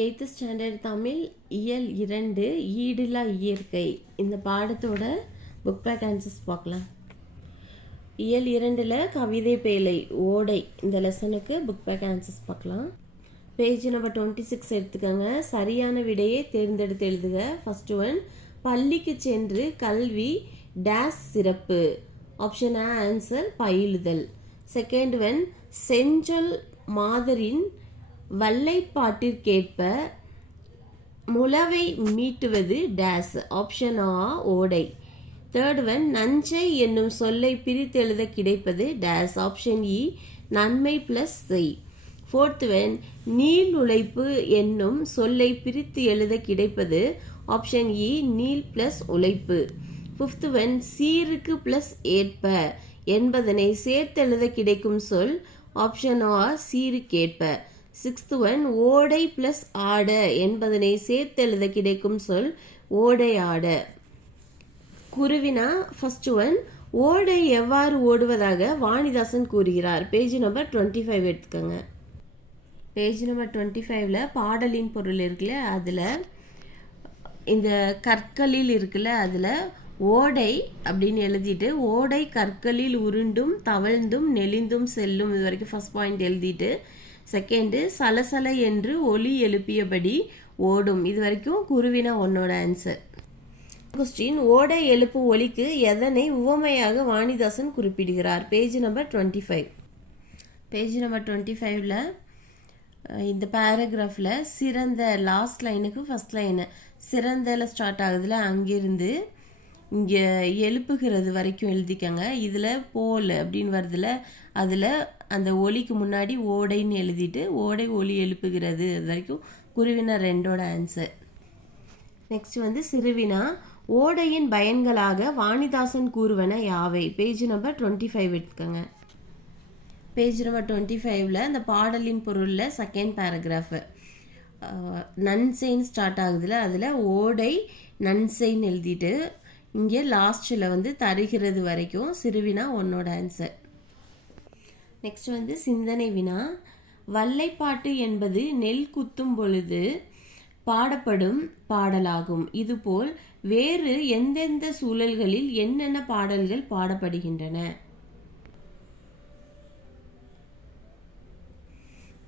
8th standard Tamil இயல் 2 ஈடில்லா இயற்கை இந்த பாடத்தோட புக் பேக் ஆன்சர்ஸ் பார்க்கலாம். இயல் 2ல் கவிதை பேழை ஓடை இந்த லெசனுக்கு புக் பேக் ஆன்சர்ஸ் பார்க்கலாம். பேஜ் நம்பர் 26 எடுத்துக்கோங்க. சரியான விடையை தேர்ந்தெடுத்து எழுதுக. ஃபர்ஸ்ட் ஒன், பள்ளிக்கு சென்று கல்வி டேஸ் சிறப்பு. ஆப்ஷன் ஆ ஆன்சர் பயிலுதல். செகண்ட் ஒன், செஞ்சொல் மாதரின் வல்லைப்பாட்டிற்கேற்ப முளவை மீட்டுவது டேஸ். ஆப்ஷன் ஆ ஓடை. தேர்ட் ஒன், நஞ்சை என்னும் சொல்லை பிரித்தெழுத கிடைப்பது டேஸ். ஆப்ஷன் இ நன்மை பிளஸ் செய். ஃபோர்த் ஒன், நீள் உழைப்பு என்னும் சொல்லை பிரித்து எழுத கிடைப்பது ஆப்ஷன் இ நீள் பிளஸ் உழைப்பு. ஃபிஃப்த் ஒன், சீருக்கு பிளஸ் ஏற்ப என்பதனை சேர்த்தெழுத கிடைக்கும் சொல் ஆப்ஷன் ஆ சீருக்கேற்ப. சிக்ஸ்த் ஒன், ஓடை பிளஸ் ஆட என்பதனை சேர்த்தெழுத கிடைக்கும் சொல் ஓடை ஆட. குருவினா ஃபர்ஸ்ட் ஒன், ஓடை எவ்வாறு ஓடுவதாக வாணிதாசன் கூறுகிறார். பேஜ் நம்பர் 25 எடுத்துக்கோங்க. பேஜ் நம்பர் 25ல் பாடலின் பொருள் இருக்குல்ல, அதில் இந்த கற்களில் இருக்குல்ல, அதில் ஓடை அப்படின்னு எழுதிட்டு ஓடை கற்களில் உருண்டும் தவழ்ந்தும் நெளிந்தும் செல்லும் இது வரைக்கும் ஃபர்ஸ்ட் பாயிண்ட் எழுதிட்டு, செகண்டு சலசல என்று ஒலி எழுப்பியபடி ஓடும் இது வரைக்கும் குருவினா ஒன்னோட ஆன்சர். கொஸ்டின், ஓடை எழுப்பும் ஒலிக்கு எதனை உவமையாக வாணிதாசன் குறிப்பிடுகிறார். Page number 25. பேஜ் நம்பர் 25ல் இந்த பேராகிராஃபில் சிறந்த லாஸ்ட் லைனுக்கு ஃபர்ஸ்ட் லைனு சிறந்தல ஸ்டார்ட் ஆகுதுல, அங்கிருந்து இங்கே எழுப்புகிறது வரைக்கும் எழுதிக்கங்க. இதில் போல் அப்படின்னு வருதுல, அதில் அந்த ஒலிக்கு முன்னாடி ஓடைன்னு எழுதிட்டு ஓடை ஒலி எழுப்புகிறது அது வரைக்கும் குருவினா ரெண்டோட ஆன்சர். நெக்ஸ்ட் வந்து சிறுவினா, ஓடையின் பயன்களாக வாணிதாசன் கூறுவன யாவை. பேஜ் நம்பர் 25 எடுத்துக்கோங்க. பேஜ் நம்பர் 25ல் இந்த பாடலின் பொருளில் செகண்ட் பேராகிராஃபு நன்சைன்னு ஸ்டார்ட் ஆகுதுல, அதில் ஓடை நன்சைன்னு எழுதிட்டு இங்கே லாஸ்ட்டில் வந்து தருகிறது வரைக்கும் சிறுவினா ஒன்னோட ஆன்சர். நெக்ஸ்ட் வந்து சிந்தனை வினா, வல்லைப்பாட்டு என்பது நெல் குத்தும் பொழுது பாடப்படும் பாடலாகும். இதுபோல் வேறு எந்தெந்த சூழல்களில் என்னென்ன பாடல்கள் பாடப்படுகின்றன.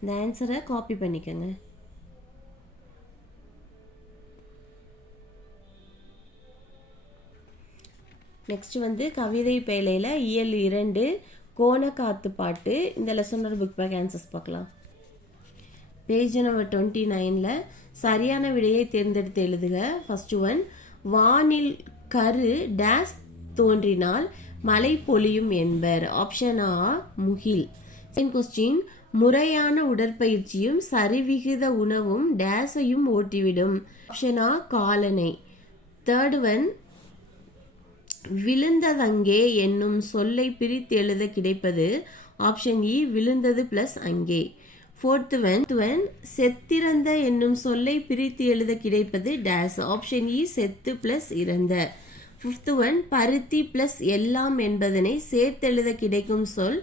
இந்த ஆன்சரை காப்பி பண்ணிக்கோங்க. நெக்ஸ்ட் வந்து கவிதை பேழையில் இயல் 2 கோணக்காத்து பாட்டு இந்த லெசனோட புக் பேக் ஆன்சர்ஸ் பார்க்கலாம். பேஜ் நம்பர் 29ல் சரியான விடையை தேர்ந்தெடுத்து எழுதுக. ஃபர்ஸ்ட் ஒன், வானில் கரு டேஸ் தோன்றினால் மழை பொழியும் என்பர். ஆப்ஷன் ஆ முகில். செகண்ட் கொஸ்டின், முறையான உடற்பயிற்சியும் சரிவிகித உணவும் டேஸையும் ஓட்டிவிடும். ஆப்ஷன் ஆ காலனை. தேர்ட் ஒன், விழுந்ததங்கே என்னும் சொல்லை பிரித்து எழுத கிடைப்பது ஆப்ஷன் இ விழுந்தது பிளஸ் அங்கே. ஃபோர்த் ஒன், செத்திறந்த என்னும் சொல்லை பிரித்து எழுத கிடைப்பது டேஸ். ஆப்ஷன் இ செத்து பிளஸ் இறந்த. ஃபிஃப்த் ஒன், பருத்தி பிளஸ் எல்லாம் என்பதனை சேர்த்தெழுத கிடைக்கும் சொல்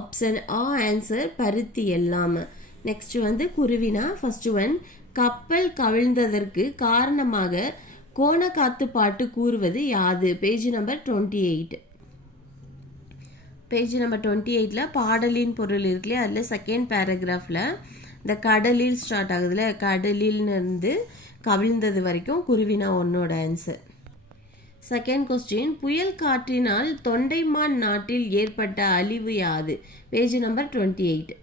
ஆப்ஷன் ஆ ஆன்சர் பருத்தி எல்லாம். நெக்ஸ்ட் வந்து குருவினா ஃபர்ஸ்ட் ஒன், கப்பல் கவிழ்ந்ததற்கு காரணமாக கோணக்காத்து பாட்டு கூறுவது யாது. Page number 28. பேஜ் நம்பர் 28ல் பாடலின் பொருள் இருக்குல்லையே, அதில் செகண்ட் பேராகிராஃபில் இந்த கடலில் ஸ்டார்ட் ஆகுதுல, கடலில் இருந்து கவிழ்ந்தது வரைக்கும் குருவினா ஒன்னோட ஆன்சர். செகண்ட் கொஸ்டின், புயல் காற்றினால் தொண்டைமான் நாட்டில் ஏற்பட்ட அழிவு யாது. Page number 28.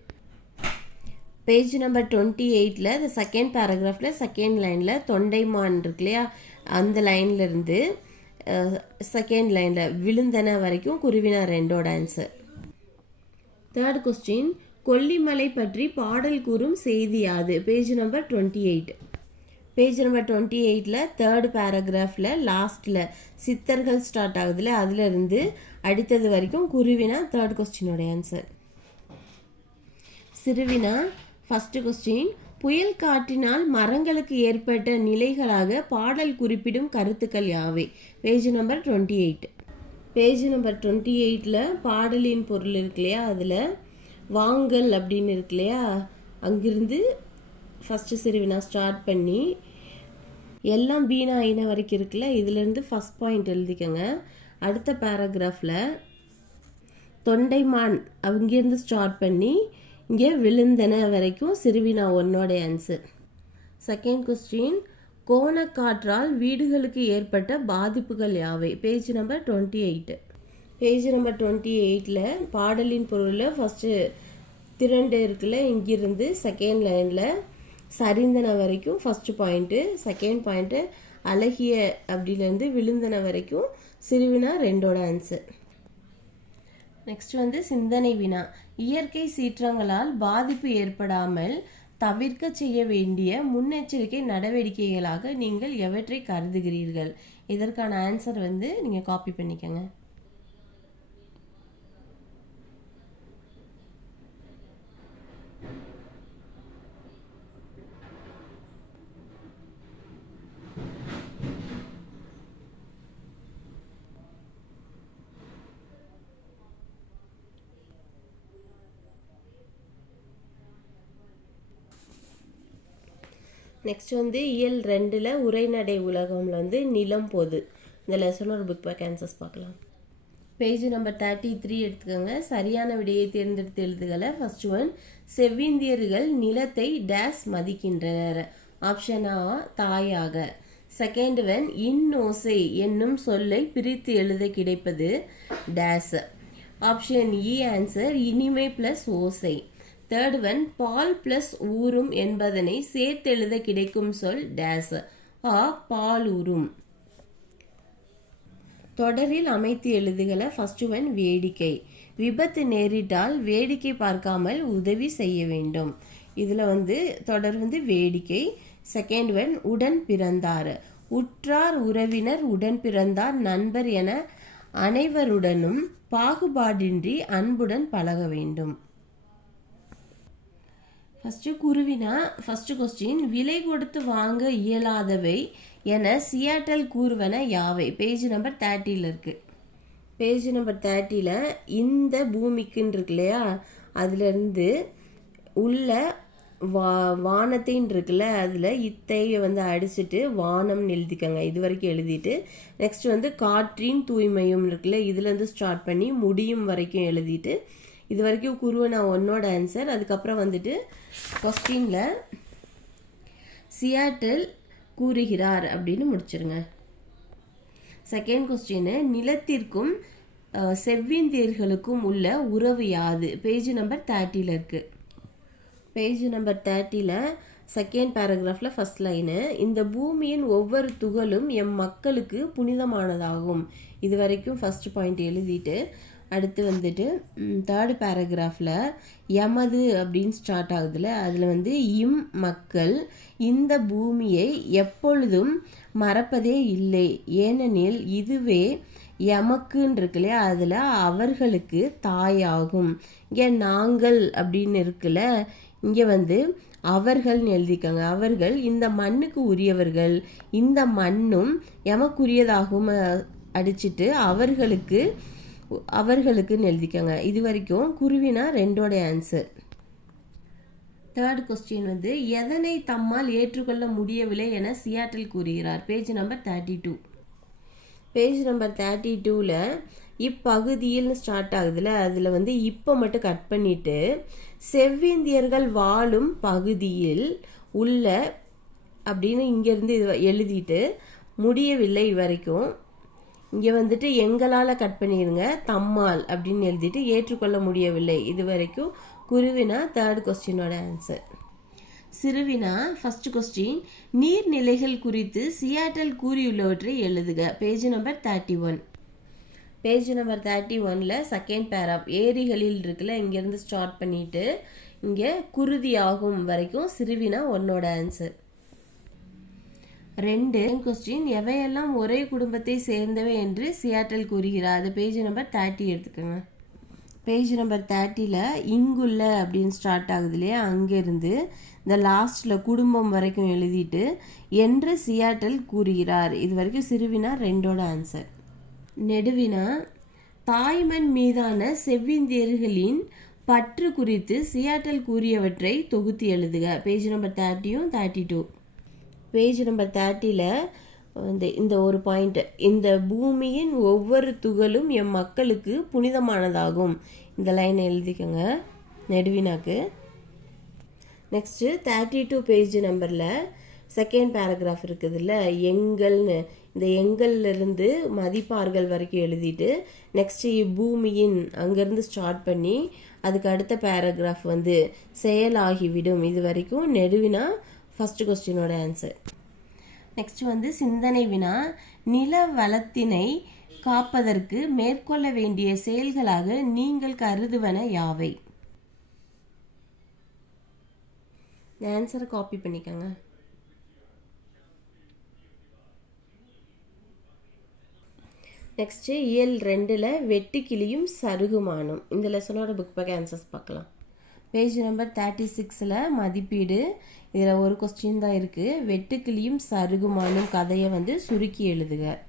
பேஜ் நம்பர் 28ல் இந்த செகண்ட் பேராகிராஃபில் செகண்ட் லைனில் தொண்டைமான் இருக்கு இல்லையா, அந்த லைனில் இருந்து செகண்ட் லைனில் விழுந்தன வரைக்கும் குருவினா ரெண்டோட ஆன்சர். தேர்ட் கொஸ்டின், கொல்லிமலை பற்றி பாடல் கூறும் செய்தி யாது. Page number 28. பேஜ் நம்பர் 28ல் தேர்ட் பேராகிராஃபில் லாஸ்ட்டில் சித்தர்கள் ஸ்டார்ட் ஆகுதுல, அதில் இருந்து அடித்தது வரைக்கும் குருவினா தேர்ட் கொஸ்டினோட ஆன்சர். சிறுவினா ஃபர்ஸ்ட் கொஸ்டின், புயல் காற்றினால் மரங்களுக்கு ஏற்பட்ட நிலைகளாக பாடல் குறிப்பிடும் கருத்துக்கள் யாவை. Page number 28. பேஜ் நம்பர் 28ல் பாடலின் பொருள் இருக்கு இல்லையா, அதில் வாங்கல் அப்படின்னு இருக்கு இல்லையா, அங்கிருந்து ஃபஸ்ட்டு சிறுவினா ஸ்டார்ட் பண்ணி எல்லாம் பீனா ஐனா வரைக்கும் இருக்குல்ல, இதுலேருந்து ஃபஸ்ட் பாயிண்ட் எழுதிக்கோங்க. அடுத்த பேராகிராஃபில் தொண்டைமான் அங்கேருந்து ஸ்டார்ட் பண்ணி இங்கே விழுந்தன வரைக்கும் சிறுவினா ஒன்னோட ஆன்சர். செகண்ட் கொஸ்டின், கோணக்காற்றால் வீடுகளுக்கு ஏற்பட்ட பாதிப்புகள் யாவை? Page number 28. பேஜ் நம்பர் 28ல் பாடலின் பொருளில் ஃபஸ்ட்டு திரண்டு இருக்குல்ல, இங்கிருந்து செகண்ட் லைனில் சரிந்தன வரைக்கும் ஃபஸ்ட்டு பாயிண்ட்டு, செகண்ட் பாயிண்ட்டு அழகிய அப்படிலேருந்து விழுந்தன வரைக்கும் சிறுவினா ரெண்டோட ஆன்சர். நெக்ஸ்ட் வந்து சிந்தனை வினா. இயற்கை சீற்றங்களால் பாதிப்பு ஏற்படாமல் தவிர்க்க செய்ய வேண்டிய முன்னெச்சரிக்கை நடவடிக்கைகளாக நீங்கள் எவற்றை கருதுகிறீர்கள்? இதற்கான ஆன்சர் வந்து நீங்கள் காப்பி பண்ணிக்கோங்க. நெக்ஸ்ட் வந்து இயல் 2ல் உரைநடை உலகம்ல வந்து நிலம் பொது. இந்த லெசனோட புக் பேக் ஆன்சர்ஸ் பார்க்கலாம். பேஜ் நம்பர் 33 எடுத்துக்கோங்க. சரியான விடையை தேர்ந்தெடுத்து எழுதுகளை. ஃபர்ஸ்ட் ஒன், செவ்விந்தியர்கள் நிலத்தை டேஸ் மதிக்கின்றனர். ஆப்ஷன் ஆ தாயாக. செகண்ட் ஒன், இன்னோசை என்னும் சொல்லை பிரித்து எழுத கிடைப்பது டேஸ். ஆப்ஷன் இ ஆன்சர் இனிமை பிளஸ் ஓசை. தேர்ட் ஒன், பால் பிளஸ் ஊரும் என்பதனை சேர்த்தெழுத கிடைக்கும் சொல் டேஸ். ஆ பால் ஊரும். தொடரில் அமைத்து எழுதுகளை. ஃபர்ஸ்ட் ஒன், வேடிக்கை. விபத்து நேரிட்டால் வேடிக்கை பார்க்காமல் உதவி செய்ய வேண்டும். இதில் வந்து தொடர் வந்து வேடிக்கை. செகண்ட் ஒன், உடன் பிறந்தார். உற்றார் உறவினர் உடன் பிறந்தார் நண்பர் என அனைவருடனும் பாகுபாடின்றி அன்புடன் பழக வேண்டும். ஃபஸ்ட்டு குருவினா. ஃபஸ்ட்டு கொஸ்டின், விலை கொடுத்து வாங்க இயலாதவை என சியாட்டல் கூறுவன யாவை? பேஜ் நம்பர் 30ல் இருக்குது. பேஜ் நம்பர் 30ல் இந்த பூமிக்குன்னு இருக்கு இல்லையா, அதுலேருந்து உள்ள வானத்தின் இருக்குல்ல, அதில் இத்தையை வந்து அடிச்சுட்டு வானம்னு எழுதிக்கோங்க. இது வரைக்கும் எழுதிட்டு நெக்ஸ்ட் வந்து காற்றின் தூய்மையும் இருக்குல்ல, இதுலேருந்து ஸ்டார்ட் பண்ணி முடியும் வரைக்கும் எழுதிட்டு இது வரைக்கும் குருவனா ஒன்னோட ஆன்சர். அதுக்கப்புறம் வந்துட்டு கொஸ்டினில் சியாட்டல் கூறுகிறார் அப்படின்னு முடிச்சிருங்க. செகண்ட் கொஸ்டின், நிலத்திற்கும் செவ்விந்தியர்களுக்கும் உள்ள உறவு யாது? பேஜ் நம்பர் 30ல் இருக்குது. பேஜ் நம்பர் 30ல் செகண்ட் பேராகிராஃபில் ஃபர்ஸ்ட் லைனு, இந்த பூமியின் ஒவ்வொரு துகளும் எம் மக்களுக்கு புனிதமானதாகும். இது வரைக்கும் ஃபர்ஸ்ட் பாயிண்ட் எழுதிட்டு அடுத்து வந்துட்டு தேர்டு பேராகிராஃபில் எமது அப்படின்னு ஸ்டார்ட் ஆகுதுல, அதில் வந்து இம் மக்கள் இந்த பூமியை எப்பொழுதும் மறப்பதே இல்லை, ஏனெனில் இதுவே எமக்குன்னு இருக்குல்லையா, அதில் அவர்களுக்கு தாயாகும். இங்கே நாங்கள் அப்படின்னு இருக்குல்ல, இங்கே வந்து அவர்கள்னு எழுதிக்கோங்க. அவர்கள் இந்த மண்ணுக்கு உரியவர்கள், இந்த மண்ணும் எமக்குரியதாகும் அடிச்சுட்டு அவர்களுக்குன்னு எழுதிக்கோங்க. இது வரைக்கும் குருவினா ரெண்டோட ஆன்சர். தேர்ட் கொஸ்டின் வந்து, எதனை தம்மால் ஏற்றுக்கொள்ள முடியவில்லை என சியாட்டல் கூறுகிறார்? Page number 32. பேஜ் நம்பர் 32ல் இப்பகுதியில் ஸ்டார்ட் ஆகுதுல, அதில் வந்து இப்போ மட்டும் கட் பண்ணிட்டு செவ்விந்தியர்கள் வாழும் பகுதியில் உள்ள அப்படின்னு இங்கேருந்து இது எழுதிட்டு முடியவில்லை வரைக்கும் இங்கே வந்துட்டு எங்களால் கட் பண்ணிடுங்க, தம்மால் அப்படின்னு எழுதிட்டு ஏற்றுக்கொள்ள முடியவில்லை. இது வரைக்கும் குருவினா தேர்ட் கொஸ்டினோட ஆன்சர். சிறுவினா. ஃபர்ஸ்ட் கொஸ்டின், நீர்நிலைகள் குறித்து சியாட்டல் கூறியுள்ளவற்றை எழுதுக. Page number 31. பேஜ் நம்பர் 31ல் செகண்ட் பேராப் ஏரிகளில் இருக்குல்ல, இங்கேருந்து ஸ்டார்ட் பண்ணிட்டு இங்கே குருதியாகும் வரைக்கும் சிறுவினா ஒன்னோட ஆன்சர். 2 கொஸ்டின், எவையெல்லாம் ஒரே குடும்பத்தை சேர்ந்தவை என்று சியாட்டல் கூறுகிறார்? அது பேஜ் நம்பர் 30 எடுத்துக்கோங்க. பேஜ் நம்பர் 30ல் இங்குள்ள அப்படின்னு ஸ்டார்ட் ஆகுது இல்லையா, அங்கேருந்து இந்த லாஸ்ட்டில் குடும்பம் வரைக்கும் எழுதிட்டு என்று சியாட்டல் கூறுகிறார். இது வரைக்கும் சிறுவினா ரெண்டோட ஆன்சர். நெடுவினா. தாய்மண் மீதான செவ்விந்தியர்களின் பற்று குறித்து சியாட்டல் கூறியவற்றை தொகுத்து எழுதுக. பேஜ் நம்பர் 30யும் 32. பேஜ் நம்பர் 30ல் இந்த ஒரு பாயிண்ட், இந்த பூமியின் ஒவ்வொரு துகளும் எம் மக்களுக்கு புனிதமானதாகும். இந்த லைன் எழுதிக்கோங்க நெடுவினாக்கு. நெக்ஸ்ட்டு 32 பேஜ் நம்பரில் செகண்ட் பேராகிராஃப் இருக்குதுல்ல, எங்கள்னு, இந்த எங்கள்லேருந்து மதிப்பார்கள் வரைக்கும் எழுதிட்டு நெக்ஸ்ட்டு பூமியின் அங்கேருந்து ஸ்டார்ட் பண்ணி அதுக்கு அடுத்த பேராகிராஃப் செயலாகிவிடும். இது வரைக்கும் நெடுவினா ஃபஸ்ட்டு கொஸ்டினோட ஆன்சர். நெக்ஸ்ட் சிந்தனை வினா, நில வளத்தினை காப்பதற்கு மேற்கொள்ள வேண்டிய செயல்களாக நீங்கள் கருதுவன யாவை? ஆன்சரை காப்பி பண்ணிக்கோங்க. நெக்ஸ்ட்டு இயல் 2ல் வெட்டுக்கிளியும் சருகுமானும். இந்த லெசனோட புக் பேக் ஆன்சர்ஸ் பார்க்கலாம். பேஜ் நம்பர் 36ல் மதிப்பீடு. இதில் ஒரு கொஸ்டின் தான் இருக்குது. வெட்டுக்கிளியும் சருகுமானும் கதையை சுருக்கி எழுதுக.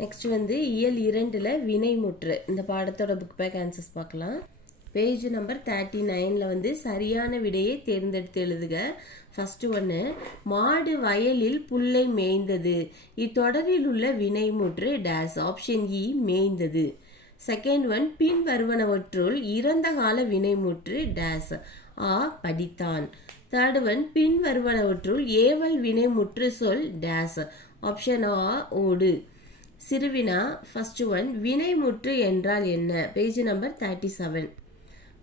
நெக்ஸ்ட் இயல் 2ல் வினைமுற்று. இந்த பாடத்தோட புக் பேக் ஆன்சர்ஸ் பார்க்கலாம். பேஜ் நம்பர் 39ல் சரியான விடையை தேர்ந்தெடுத்து எழுதுக. ஃபர்ஸ்ட் ஒன்று, மாடு வயலில் புல்லை மேய்ந்தது. இத்தொடரில் உள்ள வினைமுற்று டேஸ். ஆப்ஷன் இ மேய்ந்தது. செகண்ட் ஒன், பின் வருவனவற்றுள் இறந்த கால வினைமுற்று டேஸ். ஆ படித்தான். தேர்ட் ஒன், பின் வருவனவற்றுள் ஏவல் வினைமுற்று சொல் டேஸ். ஆப்ஷன் ஆ ஓடு. சிறுவினா ஃபர்ஸ்ட் ஒன், வினைமுற்று என்றால் என்ன? Page number 37.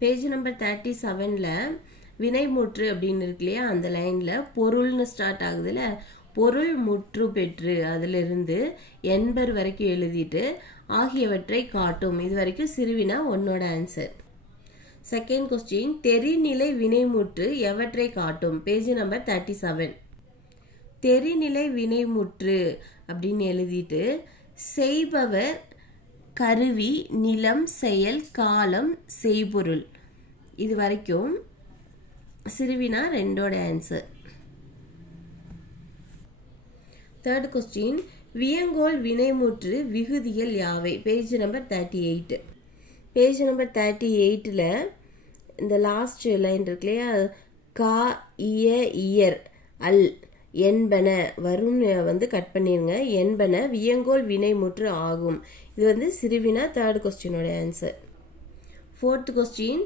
பேஜ் நம்பர் 37ல் வினைமுற்று அப்படின்னு இருக்கு இல்லையா, அந்த லைனில் பொருள்னு ஸ்டார்ட் ஆகுதுல, பொருள் முற்று பெற்று அதிலிருந்து என்பர் வரைக்கும் எழுதிட்டு ஆகியவற்றை காட்டும். இது வரைக்கும் சிறுவினா ஒன்னோட ஆன்சர். செகண்ட் கொஸ்டின், தெரிநிலை வினைமுற்று எவற்றை காட்டும்? Page number 37. தெரிநிலை வினைமுற்று அப்படின்னு எழுதிட்டு செய்பவர், கருவி, நிலம், செயல், காலம், செய்பொருள். இது வரைக்கும் சிறுவினா ரெண்டோட ஆன்சர். தேர்ட் கொஸ்டின், வியங்கோல் வினைமுற்று விகுதிகள் யாவை? Page number 38. பேஜ் நம்பர் 38ல் இந்த லாஸ்ட் லைன் இருக்கு இல்லையா, கா, இய, இயர், அல், என்பன வரும் வந்து கட் பண்ணிருங்க. என்பன வியங்கோல் வினைமுற்று ஆகும். இது வந்து சிறுவினா தேர்ட் கொஸ்டினோட ஆன்சர். ஃபோர்த் கொஸ்டின்,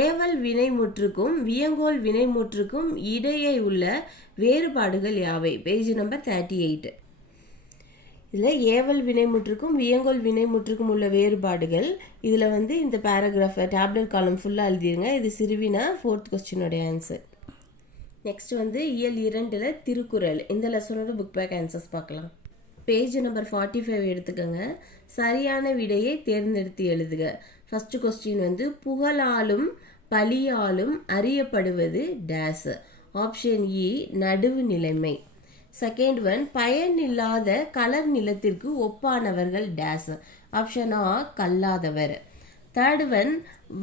ஏவல் வினைமுற்றுக்கும் வியங்கோல் வினைமுற்றுக்கும் இடையே உள்ள வேறுபாடுகள் யாவை? Page number 38. இதில் ஏவல் வினைமுற்றுக்கும் வியங்கோல் வினைமுற்றுக்கும் உள்ள வேறுபாடுகள், இதில் வந்து இந்த பேராகிராஃபை டேப்லெட் காலம் ஃபுல்லாக எழுதிருங்க. இது சிறுவினா ஃபோர்த் கொஸ்டினோட ஆன்சர். நெக்ஸ்ட் வந்து இயல் 2ல் திருக்குறள். இந்த லெசனோட புக் பேக் ஆன்சர்ஸ் பார்க்கலாம். பேஜ் நம்பர் 45 எடுத்துக்கோங்க. சரியான விடையை தேர்ந்தெடுத்து எழுதுக. ஃபர்ஸ்ட் கொஸ்டின் வந்து புகழாலும் பழியாலும் அறியப்படுவது டேஸ். ஆப்ஷன் இ நடுவு நிலைமை. செகண்ட் ஒன், பயனில்லாத கலர் நிலத்திற்கு ஒப்பானவர்கள் டேஸ். ஆப்ஷன் ஆ கல்லாதவர். தேர்ட் ஒன்,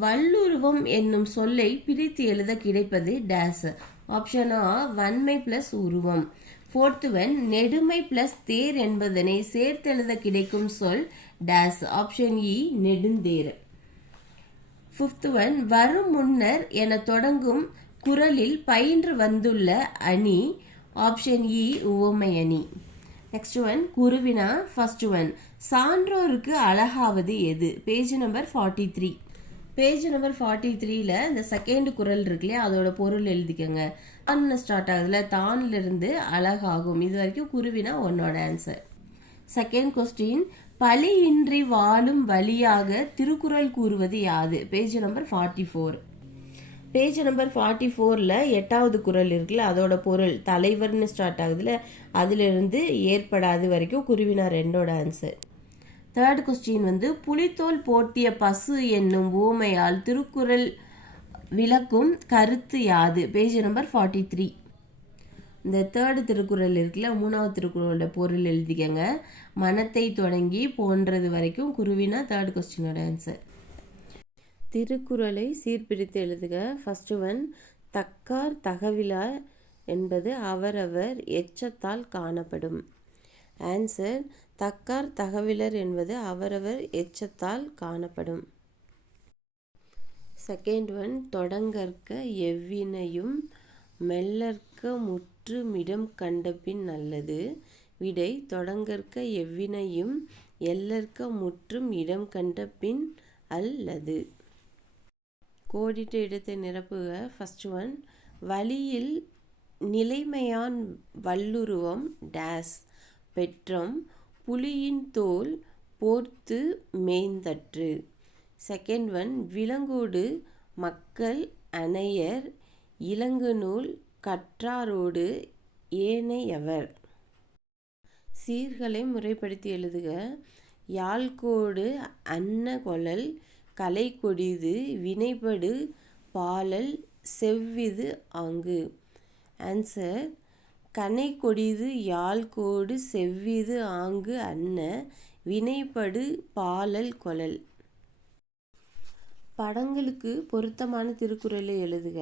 வல்லுருவம் என்னும் சொல்லை பிரித்து எழுத கிடைப்பது டேஸ். ஆப்ஷன் ஆ வன்மை பிளஸ் உருவம். ஃபோர்த் ஒன், நெடுமை பிளஸ் தேர் என்பதனை சேர்த்தெழுத கிடைக்கும் சொல் டேஸ். ஆப்ஷன் இ நெடுந்தேர். ஃபிஃப்த் ஒன், வரும் முன்னர் என தொடங்கும் குறளில் பயின்று வந்துள்ள அணி. ஆப்ஷன் இ உவமை அணி. நெக்ஸ்ட் ஒன் குருவினா. ஃபர்ஸ்ட் ஒன், சான்றோருக்கு அழகாவது எது? Page number 43. பேஜ் நம்பர் 43ல இந்த செகண்ட் குறள் இருக்கு இல்லையா, அதோட பொருள் எழுதிக்கோங்க. தான் ஸ்டார்ட் ஆகுதுல, தான்லிருந்து அழகாகும். இது வரைக்கும் குருவினா ஒன்னோட ஆன்சர். செகண்ட் கொஸ்டின், பழியின்றி வாழும் வழியாக திருக்குறள் கூறுவது யாது? Page number 44. பேஜ் நம்பர் 44ல 8வது குறள் இருக்குல்ல, அதோட பொருள் தலைவர்னு ஸ்டார்ட் ஆகுதுல, அதிலிருந்து ஏற்படாது வரைக்கும் குருவினா 2ஓட ஆன்சர். தேர்ட் கொஸ்டின் வந்து புலித்தோல் போர்த்திய பசு என்னும் ஊமையால் திருக்குறள் விளக்கும் கருத்து யாது? Page number 43. இந்த தேர்டு திருக்குறள் இருக்குல்ல, 3வது திருக்குறளோட பொருள் எழுதிக்கங்க. மனத்தை தொடங்கி போன்றது வரைக்கும் குருவினா தேர்ட் கொஸ்டினோட ஆன்சர். திருக்குறளை சீர்பிரித்து எழுதுக. ஃபர்ஸ்ட் ஒன், தக்கார் தகவிலார் என்பது அவரவர் எச்சத்தால் காணப்படும். ஆன்சர், தக்கார் தகவிலர் என்பது அவரவர் எச்சத்தால் காணப்படும். செகண்ட் ஒன், தொடங்கற்க எவ்வினையும் மெல்லற்க முற்று மிடம் கண்டபின் நல்லது. விடை, தொடங்கற்க எவ்வினையும் எல்லற்க முற்றும் இடம் கண்ட பின் அல்லது. கோடிட்ட இடத்தை நிரப்புக. ஃபர்ஸ்ட் ஒன், வழியில் நிலைமையான் வல்லுருவம் டேஸ் பெற்றம் புலியின் தோல் போர்த்து மேய்ந்தற்று. செகண்ட் ஒன், விலங்கோடு மக்கள் அனையர் இலங்குநூல் கற்றாரோடு ஏனையவர். சீர்களை முறைப்படுத்தி எழுதுக. யாழ்கோடு அன்ன கொளல் கலை கொடிது வினைபடு பாலல் செவ்விது ஆங்கு. ஆன்சர், கனை கொடிது யாழ்கோடு செவ்விது ஆங்கு அன்ன வினைபடு பாலல் கொளல். படங்களுக்கு பொருத்தமான திருக்குறளை எழுதுக.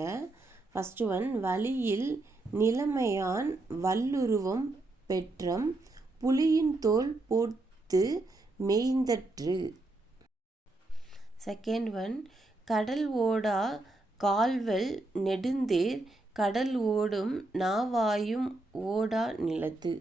ஃபர்ஸ்ட் ஒன், வழியில் நிலைமையான் வல்லுருவம் பெற்றம் புலியின் தோல் போர்த்து மேய்ந்தற்று. செகண்ட் ஒன், கடல் ஓடா கால்வல் நெடுந்தேர் கடல் ஓடும் நாவாயும் ஓடா நிலத்து.